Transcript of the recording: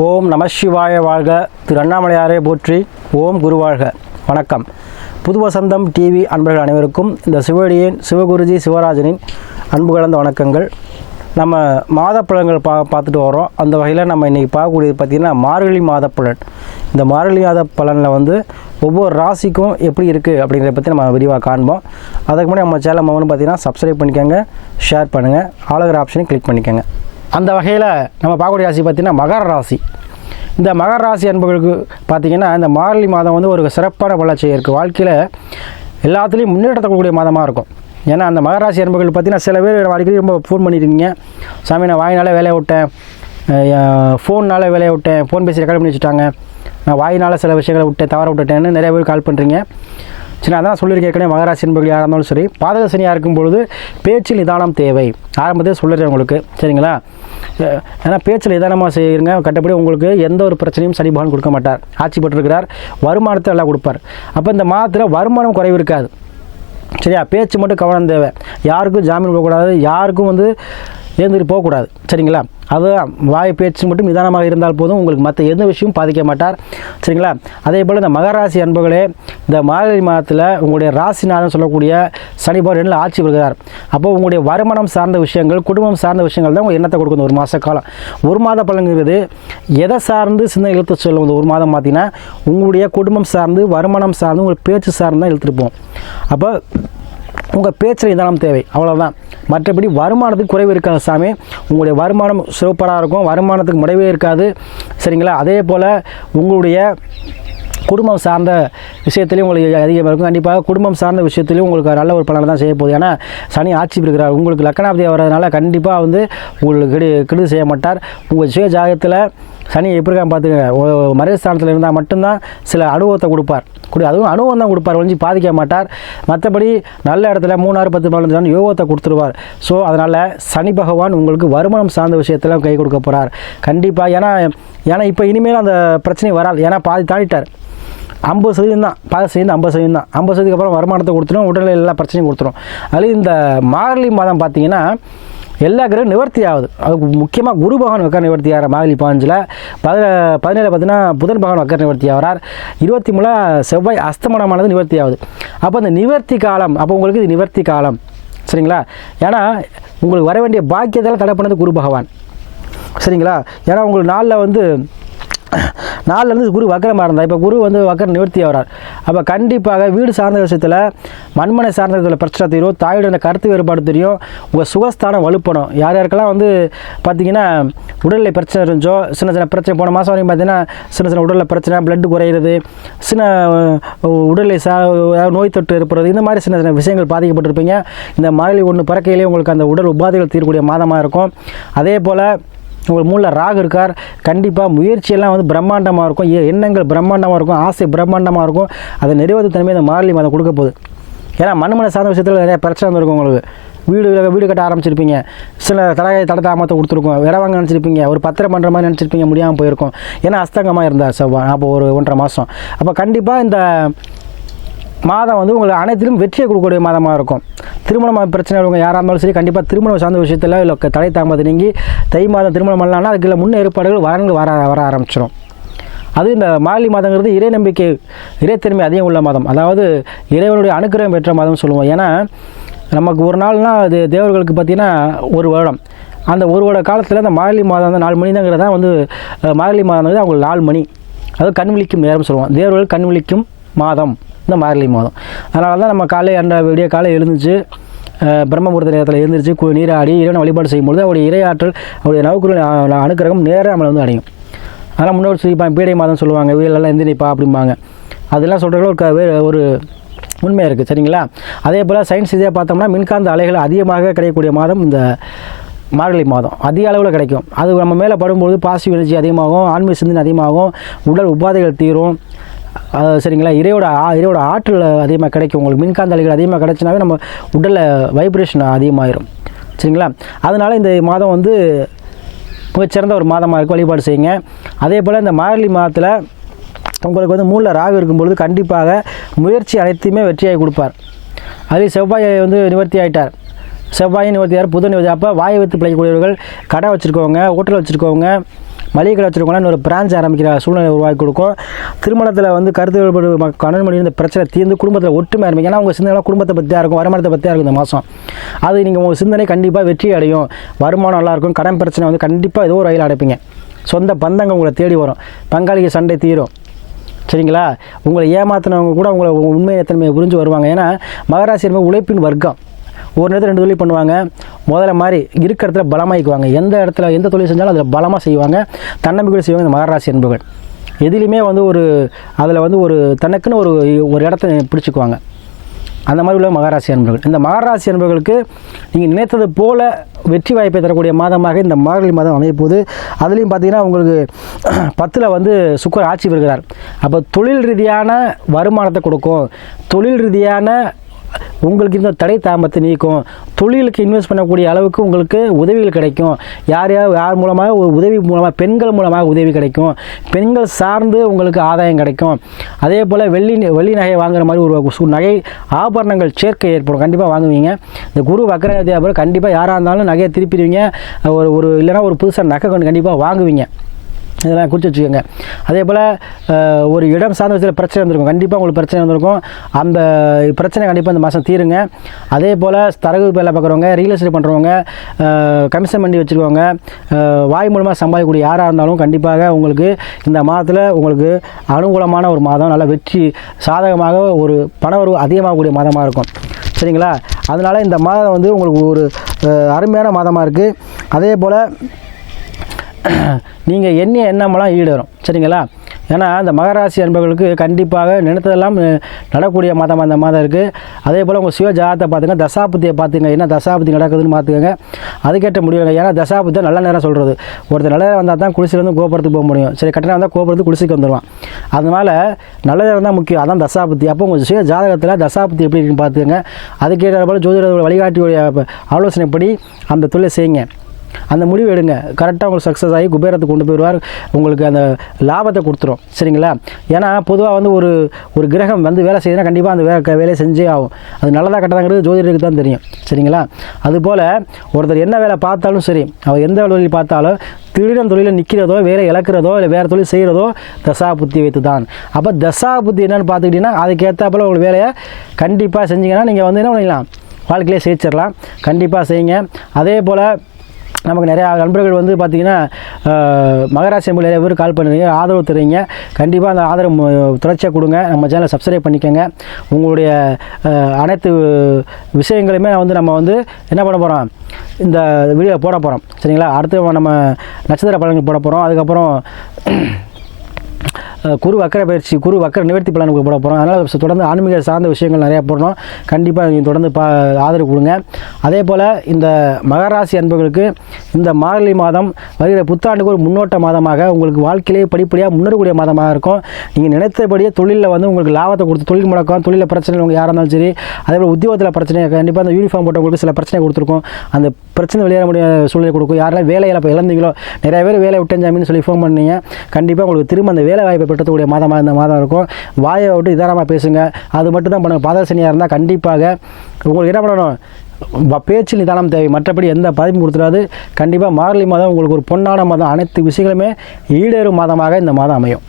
ஓம் நம சிவாய வாழ்க. திரு அண்ணாமலையாரே போற்றி. ஓம் குரு வாழ்க. வணக்கம். புது வசந்தம் டிவி அன்பர்கள் அனைவருக்கும் இந்த சிவடியின் சிவகுருஜி சிவராஜனின் அன்பு கலந்த வணக்கங்கள். நம்ம மாதப்பழங்கள் பா பார்த்துட்டு வரோம் அந்த வகையில் நம்ம இன்றைக்கி பார்க்கக்கூடியது பார்த்திங்கன்னா மார்கழி மாதப்பழன் இந்த மார்கழி மாத பலனில் வந்து ஒவ்வொரு ராசிக்கும் எப்படி இருக்குது அப்படிங்கிறத பற்றி நம்ம விரிவாக காண்போம். அதுக்கு முன்னாடி நம்ம சேனல் வந்து பார்த்திங்கன்னா சப்ஸ்கிரைப் பண்ணிக்கோங்க ஷேர் பண்ணுங்கள் ஆலோகர் ஆப்ஷனையும் கிளிக் பண்ணிக்கோங்க. அந்த வகையில் நம்ம பார்க்கக்கூடிய ராசி பார்த்திங்கன்னா மகர ராசி. இந்த மகர ராசி அன்பர்களுக்கு பார்த்திங்கன்னா இந்த மார்கழி மாதம் வந்து ஒரு சிறப்பான வளர்ச்சி இருக்குது வாழ்க்கையில் எல்லாத்துலேயும் முன்னேற்றக்கூடிய மாதமாக இருக்கும். ஏன்னா அந்த மகர ராசி அன்பர்கள் பார்த்திங்கன்னா சில பேர் அடிக்கடி ரொம்ப ஃபோன் பண்ணியிருக்கீங்க சாமி நான் வாயினால் வேலையை விட்டேன். ஃபோன்னால் வேலையை விட்டேன். ஃபோன் பேசி ரெக்கார்ட் பண்ணி வச்சுட்டாங்க நான் வாயினால் சில விஷயங்களை விட்டேன். தவற விட்டுட்டேன்னு நிறைய பேர் கால் பண்ணுறீங்க சரி அதான் சொல்லியிருக்கேன் ஏற்கனவே மகராசி என்பர்கள் யாராக இருந்தாலும் சரி பாதக சனியாக இருக்கும் பொழுது பேச்சில் நிதானம் தேவை. ஆரம்பத்தில் சொல்லிடுறேன் உங்களுக்கு. சரிங்களா? ஏன்னா பேச்சில் நிதானமாக செய்யுங்க. கட்டப்படி உங்களுக்கு எந்த ஒரு பிரச்சனையும் சனி கொடுக்க மாட்டார். ஆட்சி பெற்றிருக்கிறார். வருமானத்தை எல்லாம் கொடுப்பார். அப்போ இந்த மாதத்தில் வருமானம் குறைவு இருக்காது. சரியா? பேச்சு மட்டும் கவனம் தேவை. யாருக்கும் ஜாமீன் கொடுக்கக்கூடாது. யாருக்கும் வந்து எழுந்திரி போகக்கூடாது. சரிங்களா? அதுதான் வாய் பேச்சு மட்டும் நிதானமாக இருந்தால் போதும். உங்களுக்கு மற்ற எந்த விஷயமும் பாதிக்க மாட்டார். சரிங்களா? அதே போல் இந்த மகராசி அன்புகளே இந்த மார்கழி மாதத்தில் உங்களுடைய ராசிநாதன் சொல்லக்கூடிய சனி பகவான் ஆட்சி வருகிறார் அப்போ உங்களுடைய வருமானம் சார்ந்த விஷயங்கள் குடும்பம் சார்ந்த விஷயங்கள் தான் உங்கள் எண்ணத்தை கொடுக்கணும் ஒரு மாத காலம். ஒரு மாத பலன்கிறது எதை சார்ந்து சின்ன இழுத்து சொல்லும் ஒரு மாதம் பார்த்தீங்கன்னா உங்களுடைய குடும்பம் சார்ந்து வருமானம் சார்ந்து உங்கள் பேச்சு சார்ந்து தான் இழுத்துருப்போம் அப்போ உங்கள் பேச்சில் நிதானம் தேவை. அவ்வளோதான் மற்றபடி வருமானத்துக்கு குறைவு இருக்காது சாமி. உங்களுடைய வருமானம் சிறப்பாக இருக்கும். வருமானத்துக்கு முறைவே இருக்காது. சரிங்களா? அதே போல் உங்களுடைய குடும்பம் சார்ந்த விஷயத்துலையும் உங்களுக்கு அதிகமாக இருக்கும். கண்டிப்பாக குடும்பம் சார்ந்த விஷயத்துலையும் உங்களுக்கு நல்ல ஒரு பலனை தான் செய்ய போகுது. ஏன்னா சனி ஆட்சி இருக்கிறார் உங்களுக்கு லக்கணாபதி வர்றதுனால கண்டிப்பாக வந்து உங்களுக்கு கெடு கெடுது செய்ய மாட்டார். உங்கள் சுய ஜாகத்தில் சனி எப்படி இருக்கான்னு பார்த்துக்கங்க மறைஸ்தானத்தில் இருந்தால் மட்டும்தான் சில அனுபவத்தை கொடுப்பார். கொடு அதுவும் அனுபவம் தான் கொடுப்பார் ஒழிஞ்சு பாதிக்க மாட்டார். மற்றபடி நல்ல இடத்துல மூணாறு பத்து பதினஞ்சு நாள் யோகத்தை கொடுத்துருவார். ஸோ அதனால் சனி பகவான் உங்களுக்கு வருமானம் சார்ந்த விஷயத்தில் கை கொடுக்க போகிறார் கண்டிப்பாக ஏன்னா ஏன்னா இப்போ இனிமேல் அந்த பிரச்சனை வராது. ஏன்னா பாதி தாண்டிட்டார். ஐம்பது சதவீதம் தான். பாதி சதவீதம் ஐம்பது சதவீதம் தான். ஐம்பது சதவீதத்துக்கு அப்புறம் வருமானத்தை கொடுத்துரும் உடல்நிலை எல்லா பிரச்சனையும் கொடுத்துரும். அதுலேயும் இந்த மார்கழி மாதம் பார்த்தீங்கன்னா எல்லா கிரகம் நிவர்த்தி ஆகுது அது முக்கியமாக குரு பகவான் வக்கர் நிவர்த்தி ஆகிற மார்கழி பாஞ்சில் பதின பதினேழு பார்த்தீங்கன்னா புதன் பகவான் வக்கர் நிவர்த்தி ஆகிறார் இருபத்தி மூணு செவ்வாய் அஸ்தமனமானது நிவர்த்தி ஆகுது அப்போ அந்த நிவர்த்தி காலம் அப்போ உங்களுக்கு இது நிவர்த்தி காலம். சரிங்களா? ஏன்னா உங்களுக்கு வர வேண்டிய பாக்கியத்தால் தடை பண்ணது குரு பகவான். சரிங்களா? ஏன்னா உங்களுக்கு நாளில் வந்து நாலுலேருந்து குரு வக்கரமாக இருந்தார் இப்போ குரு வந்து வக்கர நிவர்த்தி ஆகிறார் அப்போ கண்டிப்பாக வீடு சார்ந்த விஷயத்தில் மண்மனை சார்ந்த இதில் பிரச்சனை தெரியும் தாயோட கருத்து வேறுபாடு தெரியும். உங்கள் சுகஸ்தானம் வலுப்படும். யார் யாருக்கெல்லாம் வந்து பார்த்தீங்கன்னா உடல்நிலை பிரச்சனை இருந்துச்சோ சின்ன சின்ன பிரச்சனை போன மாதம் வரைக்கும் பார்த்தீங்கன்னா சின்ன சின்ன உடலில் பிரச்சனை பிளட் குறையிறது சின்ன உடலை சா நோய் தொற்று ஏற்படுறது இந்த மாதிரி சின்ன சின்ன விஷயங்கள் பாதிக்கப்பட்டிருப்பீங்க. இந்த மழை ஒன்று பிறக்கையிலே உங்களுக்கு அந்த உடல் உபாதைகள் தீரக்கூடிய மாதமாக இருக்கும். அதே போல் உங்கள் மூணில் ராகு இருக்கார் கண்டிப்பாக முயற்சியெல்லாம் வந்து பிரம்மாண்டமாக இருக்கும். எண்ணங்கள் பிரம்மாண்டமாக இருக்கும் ஆசை பிரம்மாண்டமாக இருக்கும். அதை நிறைவேற்று தன்மை இந்த மாரலி மாதம் கொடுக்க போகுது. ஏன்னா மண்மனை சார்ந்த விஷயத்தில் நிறைய பிரச்சனை வந்துருக்கும் உங்களுக்கு. வீடு வீடு கட்ட ஆரம்பிச்சிருப்பீங்க. சில தடகை தட தாமத்தை கொடுத்துருக்கோம். வேற வாங்க நினச்சிருப்பீங்க. ஒரு பத்திரம் பண்ணுற மாதிரி நினச்சிருப்பீங்க முடியாமல் போயிருக்கும். ஏன்னா அஸ்தங்கமாக இருந்தார் செவ்வாய். அப்போ ஒரு ஒன்றரை மாதம் அப்போ கண்டிப்பாக இந்த மாதம் வந்து உங்களுக்கு அனைத்திலும் வெற்றியை கொடுக்கக்கூடிய மாதமாக இருக்கும். திருமணம் பிரச்சனை உள்ளவங்க யாராக இருந்தாலும் சரி கண்டிப்பாக திருமணம் சார்ந்த விஷயத்தில் இல்லை தடை தாமதம் நீங்கி தை மாதம் திருமணம் பண்ணலாம்னா அதுக்குள்ள முன் ஏற்பாடுகள் வரன்கள் வர வர ஆரம்பிச்சிடும் அது இந்த மாலி மாதங்கிறது இறை நம்பிக்கை இறைத்தன்மை அதிகம் உள்ள மாதம். அதாவது இறைவனுடைய அனுக்கிரகம் பெற்ற மாதம்னு சொல்லுவோம். ஏன்னா நமக்கு ஒரு நாள்னா அது தேவர்களுக்கு பார்த்தீங்கன்னா ஒரு வருடம். அந்த ஒரு வருட காலத்தில் அந்த மார்கழி மாதம் அந்த நாலு மணிங்கிறது தான் வந்து அஹ், மாதம் மாதங்கிறது அவங்களுக்கு நாலு மணி. அதாவது கண் விழிக்கும் நேரம் சொல்லுவோம். தேவர்கள் கண் விழிக்கும் மாதம். இந்த மார்கழி மாதம். அதனால தான் நம்ம காலை அந்த விடிய காலை எழுந்துச்சு பிரம்மபுரத்த நேரத்தில் எழுந்திரிச்சு கு- நீராடி இறைவனை வழிபாடு செய்யும்பொழுது அவருடைய இரையாற்றல் அவருடைய நவக்குரு அனுக்கிரகம் நேராக நம்மளை வந்து அடையும். அதெல்லாம் முன்னோர் சொல்லிப்பாங்க பீடை மாதம் சொல்லுவாங்க வீலெல்லாம் எந்திரிப்பா அப்படிம்பாங்க. அதெல்லாம் சொல்கிறதுல ஒரு ஒரு உண்மை இருக்குது சரிங்களா? அதே போல் சயின்ஸ் இதே பார்த்தோம்னா மின்காந்த அலைகள் அதிகமாக கிடைக்கக்கூடிய மாதம் இந்த மார்கழி மாதம். அதிக அளவில் கிடைக்கும். அது நம்ம மேலே படும்போது பாசிட்டிவ் எனர்ஜி அதிகமாகும் ஆன்மீக சிந்தனை அதிகமாகும் உடல் உபாதைகள் தீரும் சரிங்களா? இறையோட ஆ- இறையோட ஆற்றல் அதிகமாக கிடைக்கும். உங்களுக்கு மின்காந்த அலைகள் அதிகமாக கிடைச்சினாவே நம்ம உடலில் வைப்ரேஷன் அதிகமாயிரும். சரிங்களா? அதனால் இந்த மாதம் வந்து மிகச்சிறந்த ஒரு மாதமாக இருக்கும் வழிபாடு செய்யுங்க. அதே போல் இந்த மார்கழி மாதத்தில் உங்களுக்கு வந்து மூணில் ராகு இருக்கும்பொழுது கண்டிப்பாக முயற்சி அனைத்தையுமே வெற்றியாகி கொடுப்பார். அதே செவ்வாய் வந்து நிவர்த்தி ஆகிட்டார் செவ்வாய் நிவர்த்தியார் புதன் நிவர்த்தி அப்போ வாயை வைத்து பிழைக்கக்கூடியவர்கள் கடை வச்சுருக்கவங்க ஹோட்டல் வச்சுருக்கவங்க மளிகை கடை வச்சுருக்கோம்னா இன்னொரு பிரான்ச் ஆரம்பிக்கிற சூழ்நிலை உருவாக்கி கொடுக்கும். திருமணத்தில் வந்து கருத்து வேறுபாடு ம- கணவன் இந்த பிரச்சனை தீர்ந்து குடும்பத்தில் ஒற்றுமை ஆரம்பிக்கும். ஏன்னா உங்கள் சிந்தனை குடும்பத்தை பற்றியாக இருக்கும் வருமானத்தை பற்றியாக இருக்கும் இந்த மாதம் அது நீங்கள் உங்கள் சிந்தனை கண்டிப்பாக வெற்றி அடையும். வருமானம் நல்லாயிருக்கும் கடன் பிரச்சனை வந்து கண்டிப்பாக ஏதோ ஒரு ரயில் அடைப்பீங்க. சொந்த பந்தங்க உங்களை தேடி வரும். பங்காளிக்கு சண்டை தீரும். சரிங்களா? உங்களை ஏமாத்தினவங்க கூட உங்களை உங்க உண்மை தன்மையை புரிஞ்சு வருவாங்க. ஏன்னா மகராசி உழைப்பின் வர்க்கம். ஒரு நேரத்தில் ரெண்டு தொழில் பண்ணுவாங்க. முதல்ல மாதிரி இருக்கிற இடத்துல பலமாயிக்குவாங்க எந்த இடத்துல எந்த தொழில் செஞ்சாலும் அதில் பலமாக செய்வாங்க. தன்னம்பிக்கையோடு செய்வாங்க இந்த மகராசி என்பவர்கள் எதிலையுமே வந்து ஒரு அதில் வந்து ஒரு தனக்குன்னு ஒரு ஒரு இடத்த பிடிச்சிக்குவாங்க. அந்த மாதிரி உள்ள மகராசி அன்பர்கள் இந்த மகராசி அன்பர்களுக்கு நீங்கள் நினைத்தது போல வெற்றி வாய்ப்பை தரக்கூடிய மாதமாக இந்த மார்கழி மாதம் அமையப்போது அதுலேயும் பார்த்தீங்கன்னா உங்களுக்கு பத்தில் வந்து சுக்கர் ஆட்சி வருகிறார் அப்போ தொழில் ரீதியான வருமானத்தை கொடுக்கும். தொழில் ரீதியான உங்களுக்கு இந்த தடை தாமத்தை நீக்கும். தொழிலுக்கு இன்வெஸ்ட் பண்ணக்கூடிய அளவுக்கு உங்களுக்கு உதவிகள் கிடைக்கும். யார் யார் யார் மூலமாக ஒரு உதவி மூலமாக பெண்கள் மூலமாக உதவி கிடைக்கும். பெண்கள் சார்ந்து உங்களுக்கு ஆதாயம் கிடைக்கும். அதே போல் வெள்ளி வெள்ளி நகை வாங்குற மாதிரி ஒரு நகை ஆபரணங்கள் சேர்க்கை ஏற்படும். கண்டிப்பாக வாங்குவீங்க. இந்த குரு வக்கரகதி அப்புறம் கண்டிப்பாக யாராக இருந்தாலும் நகையை திருப்பிடுவீங்க. ஒரு ஒரு இல்லைன்னா ஒரு புதுசாக நகை கொண்டு கண்டிப்பாக வாங்குவீங்க. இதெல்லாம் குறித்து வச்சுக்கோங்க அதே போல் ஒரு இடம் சார்ந்த விஷயத்தில் பிரச்சனை வந்திருக்கும். கண்டிப்பாக உங்களுக்கு பிரச்சனை வந்திருக்கும். அந்த பிரச்சனை கண்டிப்பாக இந்த மாதம் தீருங்க. அதே போல் தரகு வேலை பார்க்குறவங்க ரியல் எஸ்டேட் பண்ணுறவங்க கமிஷன் பண்ணி வச்சுருக்கவங்க வாய் மூலமாக சம்பாதிக்கக்கூடிய யாராக இருந்தாலும் கண்டிப்பாக உங்களுக்கு இந்த மாதத்தில் உங்களுக்கு அனுகூலமான ஒரு மாதம் நல்லா வெற்றி சாதகமாக ஒரு பணவரவு அதிகமாகக்கூடிய மாதமாக இருக்கும். சரிங்களா? அதனால் இந்த மாதம் வந்து உங்களுக்கு ஒரு அருமையான மாதமாக இருக்குது அதே போல் நீங்கள் எண்ணிய எண்ணமெல்லாம் ஈடேறும். சரிங்களா? ஏன்னா இந்த மகராசி அன்பர்களுக்கு கண்டிப்பாக நினைத்ததெல்லாம் நடக்கூடிய மாதமாக அந்த மாதம் இருக்குது அதே போல் உங்கள் சிவ ஜாதத்தை பார்த்துங்க தசாபுத்தியை பார்த்துங்க. என்ன தசாபுத்தி நடக்குதுன்னு பார்த்துக்கோங்க. அதுக்கேற்ற முடியுங்க ஏன்னா தசாபுத்தி நல்ல நேரம் சொல்கிறது ஒருத்தர் நல்ல நேரம் வந்தால் தான் குளிசிலேருந்து கோபுரத்துக்கு போக முடியும். சரி கட்டணம் வந்தால் கோபுரத்துக்கு குளிசிக்கு வந்துடுவான் அதனால் நல்ல நேரம் தான் முக்கியம். அதான் தசாபுத்தி. அப்போ உங்கள் சுய ஜாதகத்தில் தசாபுத்தி எப்படி இருக்குன்னு பார்த்துக்கோங்க. அதுக்கேற்ற போல் ஜோதிட வழிகாட்டியுடைய ஆலோசனைப்படி அந்த தொழிலை செய்யுங்க. அந்த முடிவு எடுங்க. கரெக்டாக உங்களுக்கு சக்ஸஸ் ஆகி குபேரத்துக்கு கொண்டு போயிடுவார். உங்களுக்கு அந்த லாபத்தை கொடுத்துரும். சரிங்களா? ஏன்னா பொதுவாக வந்து ஒரு ஒரு கிரகம் வந்து வேலை செய்யுதுன்னா கண்டிப்பாக அந்த வே வேலையை செஞ்சே ஆகும். அது நல்லதாக கட்டதாங்கிறது ஜோதிடருக்கு தான் தெரியும். சரிங்களா? அதுபோல் ஒருத்தர் என்ன வேலை பார்த்தாலும் சரி அவர் எந்த தொழில் பார்த்தாலும் திருடன் தொழிலில் நிற்கிறதோ வேலை இழக்கிறதோ இல்லை வேறு தொழில் செய்கிறதோ தசா புத்தி வைத்து தான் அப்போ தசா புத்தி என்னென்னு பார்த்துக்கிட்டிங்கன்னா அதுக்கேற்றாப்புல உங்களுக்கு வேலையை கண்டிப்பாக செஞ்சீங்கன்னா நீங்கள் வந்து என்ன பண்ணிக்கலாம் வாழ்க்கையிலே ஜெயிச்சிடலாம் கண்டிப்பாக செய்யுங்க. அதே போல் நமக்கு நிறையா நண்பர்கள் வந்து பார்த்திங்கன்னா மகராசி அம்பல் நிறைய பேர் கால் பண்ணுறீங்க ஆதரவு தருவீங்க. கண்டிப்பாக அந்த ஆதரவு தொடர்ச்சியாக கொடுங்க. நம்ம சேனலை சப்ஸ்கிரைப் பண்ணிக்கோங்க. உங்களுடைய அனைத்து விஷயங்களையுமே வந்து நம்ம வந்து என்ன பண்ண போகிறோம் இந்த வீடியோ போட போகிறோம் சரிங்களா? அடுத்து நம்ம நட்சத்திர பலன்கள் போட போகிறோம் அதுக்கப்புறம் குரு வக்கர பயிற்சி குரு வக்கர நிவர்த்தி பலனுக்கு போட போகிறோம் அதனால் தொடர்ந்து ஆன்மீக சார்ந்த விஷயங்கள் நிறையா போடுறோம் கண்டிப்பாக நீங்கள் தொடர்ந்து பா ஆதரவு கொடுங்க. அதே போல் இந்த மகராசி அன்பர்களுக்கு இந்த மார்கழி மாதம் வருகிற புத்தாண்டுக்கு ஒரு முன்னோட்ட மாதமாக உங்களுக்கு வாழ்க்கையிலே படிப்படியாக முன்னேறக்கூடிய மாதமாக இருக்கும். நீங்கள் நினைத்தபடியே தொழிலில் வந்து உங்களுக்கு லாபத்தை கொடுத்து தொழில் முடக்கம் தொழிலில் பிரச்சனை உங்கள் யாராக இருந்தாலும் சரி அதே போல் உத்தியோகத்தில் பிரச்சனை கண்டிப்பாக அந்த யூனிஃபார்ம் போட்டவங்களுக்கு சில பிரச்சனை கொடுத்துருக்கும். அந்த பிரச்சனை வெளியேற முடிய சூழ்நிலை கொடுக்கும். யாரெல்லாம் வேலை இழப்பு இழந்தீங்களோ நிறைய பேர் வேலை விட்டேஞ்சாமின்னு சொல்லி ஃபோன் பண்ணீங்க. கண்டிப்பாக உங்களுக்கு திரும்ப அந்த வேலை வாய்ப்பை பெற்றக்கூடிய மாதமாக இந்த மாதம் இருக்கும். வாயை விட்டு இதாரமாக பேசுங்க. அது மட்டும் தான் பண்ணுங்க. பாதசனியாக இருந்தால் கண்டிப்பாக உங்களுக்கு என்ன பண்ணணும்? பேச்சில் பேச்சு நிதானம் தேவை. மற்றபடி எந்த பதவியும் கொடுத்துடாது. கண்டிப்பாக மார்கழி மாதம் உங்களுக்கு ஒரு பொன்னான மாதம். அனைத்து விஷயங்களுமே ஈடேறும் மாதமாக இந்த மாதம் அமையும்.